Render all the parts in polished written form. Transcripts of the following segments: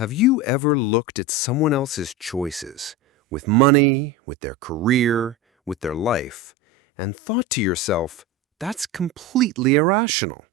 Have you ever looked at someone else's choices, with money, with their career, with their life, and thought to yourself, that's completely irrational?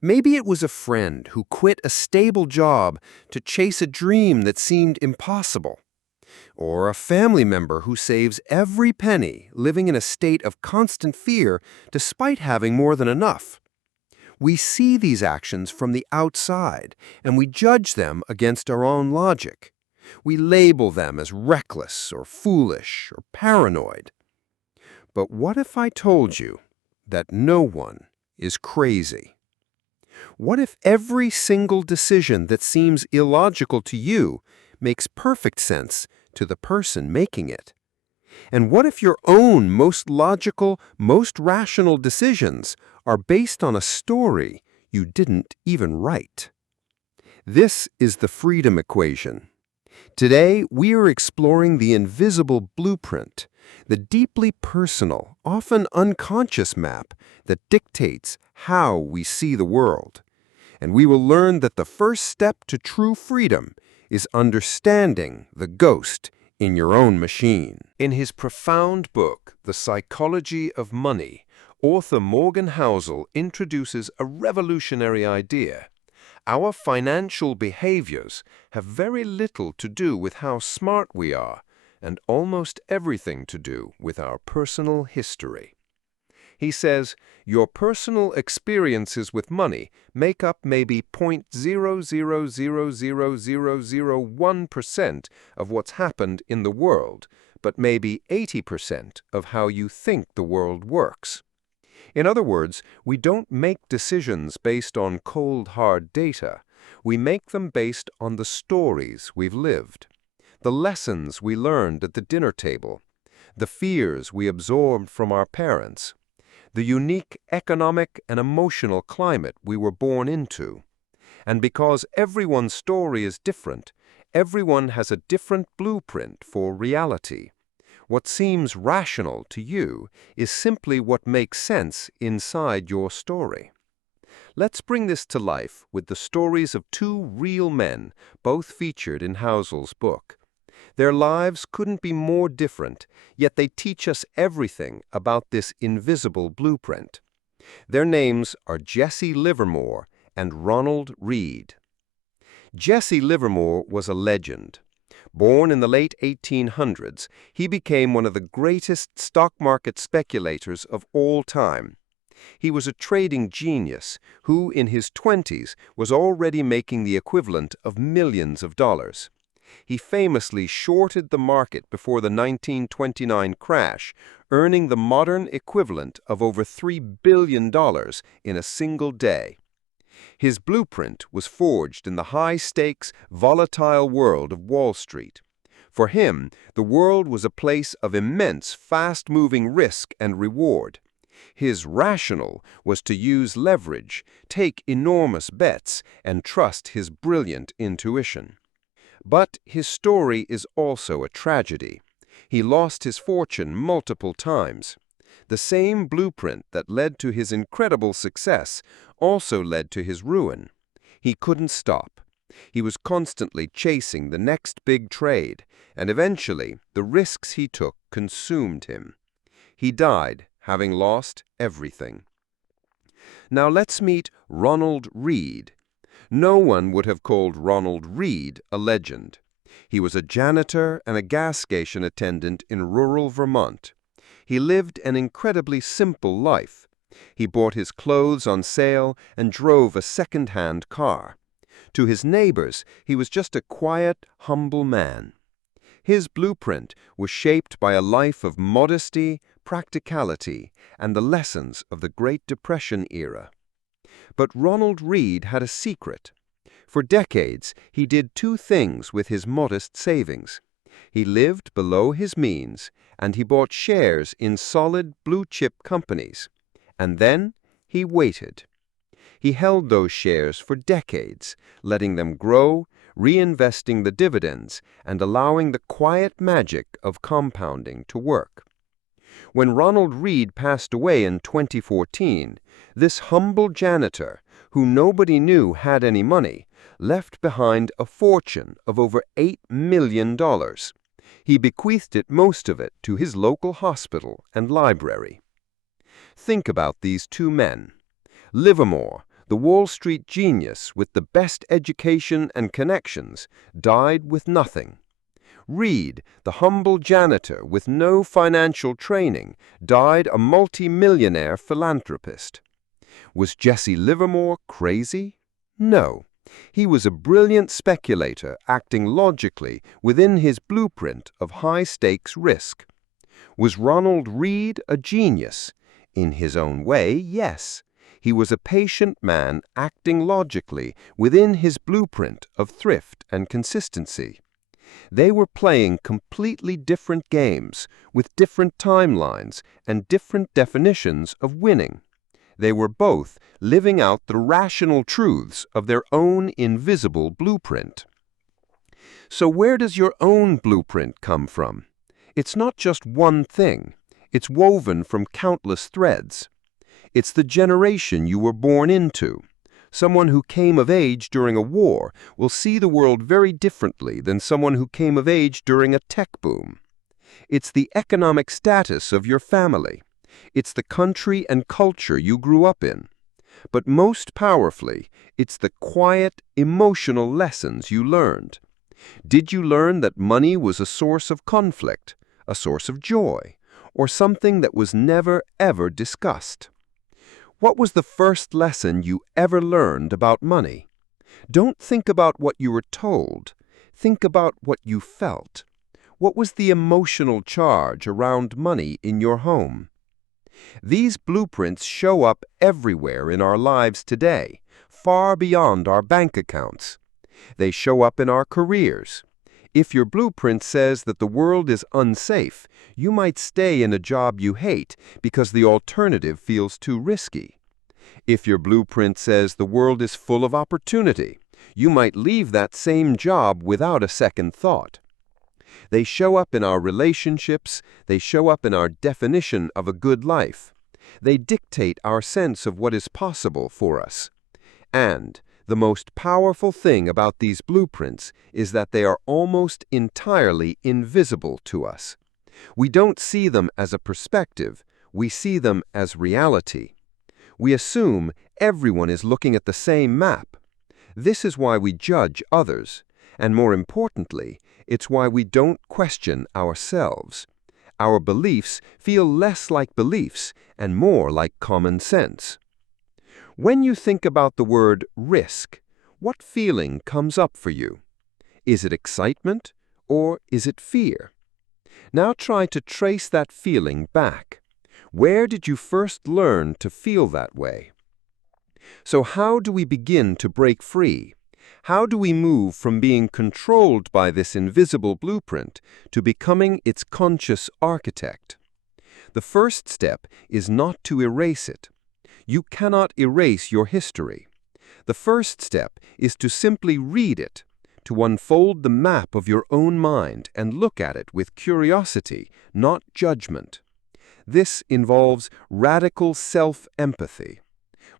Maybe it was a friend who quit a stable job to chase a dream that seemed impossible, or a family member who saves every penny, living in a state of constant fear despite having more than enough. We see these actions from the outside, and we judge them against our own logic. We label them as reckless or foolish or paranoid. But what if I told you that no one is crazy? What if every single decision that seems illogical to you makes perfect sense to the person making it? And what if your own most logical, most rational decisions are based on a story you didn't even write? This is the freedom equation. Today, we are exploring the invisible blueprint, the deeply personal, often unconscious map that dictates how we see the world. And we will learn that the first step to true freedom is understanding the ghost in your own machine. In his profound book, The Psychology of Money, author Morgan Housel introduces a revolutionary idea. Our financial behaviors have very little to do with how smart we are, and almost everything to do with our personal history. He says, your personal experiences with money make up maybe 0.0000001% of what's happened in the world, but maybe 80% of how you think the world works. In other words, we don't make decisions based on cold, hard data. We make them based on the stories we've lived, the lessons we learned at the dinner table, the fears we absorbed from our parents, the unique economic and emotional climate we were born into. And because everyone's story is different, everyone has a different blueprint for reality. What seems rational to you is simply what makes sense inside your story. Let's bring this to life with the stories of two real men, both featured in Housel's book. Their lives couldn't be more different, yet they teach us everything about this invisible blueprint. Their names are Jesse Livermore and Ronald Read. Jesse Livermore was a legend. Born in the late 1800s, he became one of the greatest stock market speculators of all time. He was a trading genius who, in his 20s, was already making the equivalent of millions of dollars. He famously shorted the market before the 1929 crash, earning the modern equivalent of over $3 billion in a single day. His blueprint was forged in the high-stakes, volatile world of Wall Street. For him, the world was a place of immense, fast-moving risk and reward. His rational was to use leverage, take enormous bets, and trust his brilliant intuition. But his story is also a tragedy. He lost his fortune multiple times. The same blueprint that led to his incredible success also led to his ruin. He couldn't stop. He was constantly chasing the next big trade, and eventually the risks he took consumed him. He died, having lost everything. Now let's meet Ronald Read. No one would have called Ronald Read a legend. He was a janitor and a gas station attendant in rural Vermont. He lived an incredibly simple life. He bought his clothes on sale and drove a second-hand car. To his neighbors, he was just a quiet, humble man. His blueprint was shaped by a life of modesty, practicality, and the lessons of the Great Depression era. But Ronald Read had a secret. For decades, he did two things with his modest savings. He lived below his means, and he bought shares in solid blue-chip companies. And then he waited. He held those shares for decades, letting them grow, reinvesting the dividends, and allowing the quiet magic of compounding to work. When Ronald Read passed away in 2014, this humble janitor, who nobody knew had any money, left behind a fortune of over $8 million. He bequeathed most of it to his local hospital and library. Think about these two men. Livermore, the Wall Street genius with the best education and connections, died with nothing. Reed, the humble janitor with no financial training, died a multi-millionaire philanthropist. Was Jesse Livermore crazy? No. He was a brilliant speculator acting logically within his blueprint of high-stakes risk. Was Ronald Reed a genius? In his own way, yes. He was a patient man acting logically within his blueprint of thrift and consistency. They were playing completely different games with different timelines and different definitions of winning. They were both living out the rational truths of their own invisible blueprint. So where does your own blueprint come from? It's not just one thing. It's woven from countless threads. It's the generation you were born into. Someone who came of age during a war will see the world very differently than someone who came of age during a tech boom. It's the economic status of your family. It's the country and culture you grew up in. But most powerfully, it's the quiet, emotional lessons you learned. Did you learn that money was a source of conflict, a source of joy, or something that was never, ever discussed? What was the first lesson you ever learned about money? Don't think about what you were told. Think about what you felt. What was the emotional charge around money in your home? These blueprints show up everywhere in our lives today, far beyond our bank accounts. They show up in our careers. If your blueprint says that the world is unsafe, you might stay in a job you hate because the alternative feels too risky. If your blueprint says the world is full of opportunity, you might leave that same job without a second thought. They show up in our relationships. They show up in our definition of a good life. They dictate our sense of what is possible for us. And the most powerful thing about these blueprints is that they are almost entirely invisible to us. We don't see them as a perspective. We see them as reality. We assume everyone is looking at the same map. This is why we judge others. And more importantly, it's why we don't question ourselves. Our beliefs feel less like beliefs and more like common sense. When you think about the word risk, what feeling comes up for you? Is it excitement or is it fear? Now try to trace that feeling back. Where did you first learn to feel that way? So how do we begin to break free? How do we move from being controlled by this invisible blueprint to becoming its conscious architect? The first step is not to erase it. You cannot erase your history. The first step is to simply read it, to unfold the map of your own mind and look at it with curiosity, not judgment. This involves radical self-empathy.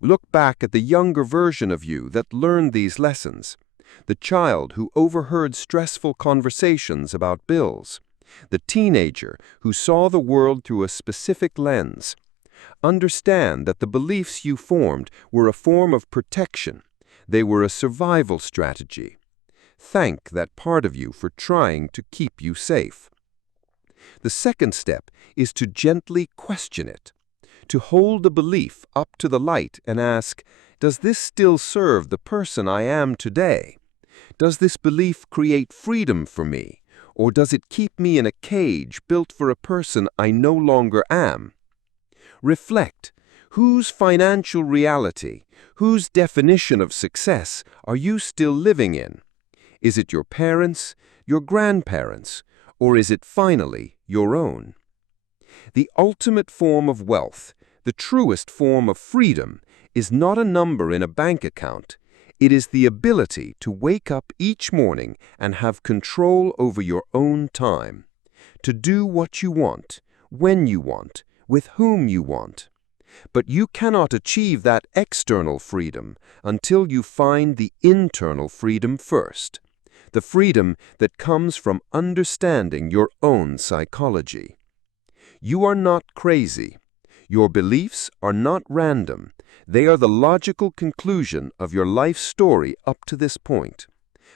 Look back at the younger version of you that learned these lessons, the child who overheard stressful conversations about bills, the teenager who saw the world through a specific lens. Understand that the beliefs you formed were a form of protection. They were a survival strategy. Thank that part of you for trying to keep you safe. The second step is to gently question it, to hold the belief up to the light and ask, does this still serve the person I am today? Does this belief create freedom for me, or does it keep me in a cage built for a person I no longer am? Reflect. Whose financial reality, whose definition of success are you still living in? Is it your parents', your grandparents', or is it finally your own? The ultimate form of wealth, the truest form of freedom, is not a number in a bank account. It is the ability to wake up each morning and have control over your own time, to do what you want, when you want, with whom you want. But you cannot achieve that external freedom until you find the internal freedom first, the freedom that comes from understanding your own psychology. You are not crazy. Your beliefs are not random. They are the logical conclusion of your life story up to this point.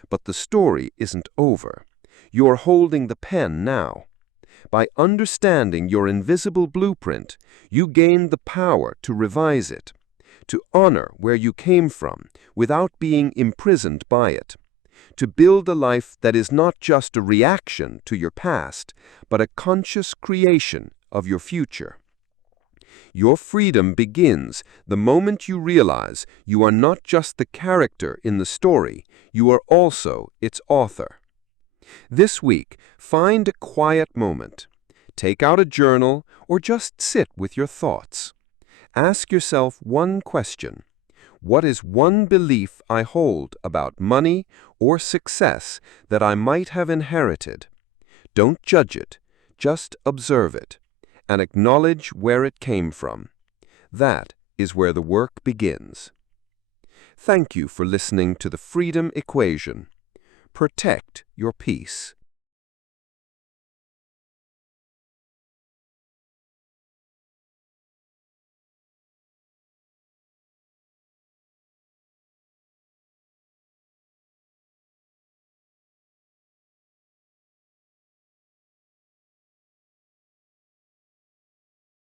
But the story isn't over. You're holding the pen now. By understanding your invisible blueprint, you gain the power to revise it, to honor where you came from without being imprisoned by it, to build a life that is not just a reaction to your past, but a conscious creation of your future. Your freedom begins the moment you realize you are not just the character in the story, you are also its author. This week, find a quiet moment. Take out a journal or just sit with your thoughts. Ask yourself one question. What is one belief I hold about money or success that I might have inherited? Don't judge it, just observe it, and acknowledge where it came from. That is where the work begins. Thank you for listening to the Freedom Equation. Protect your peace.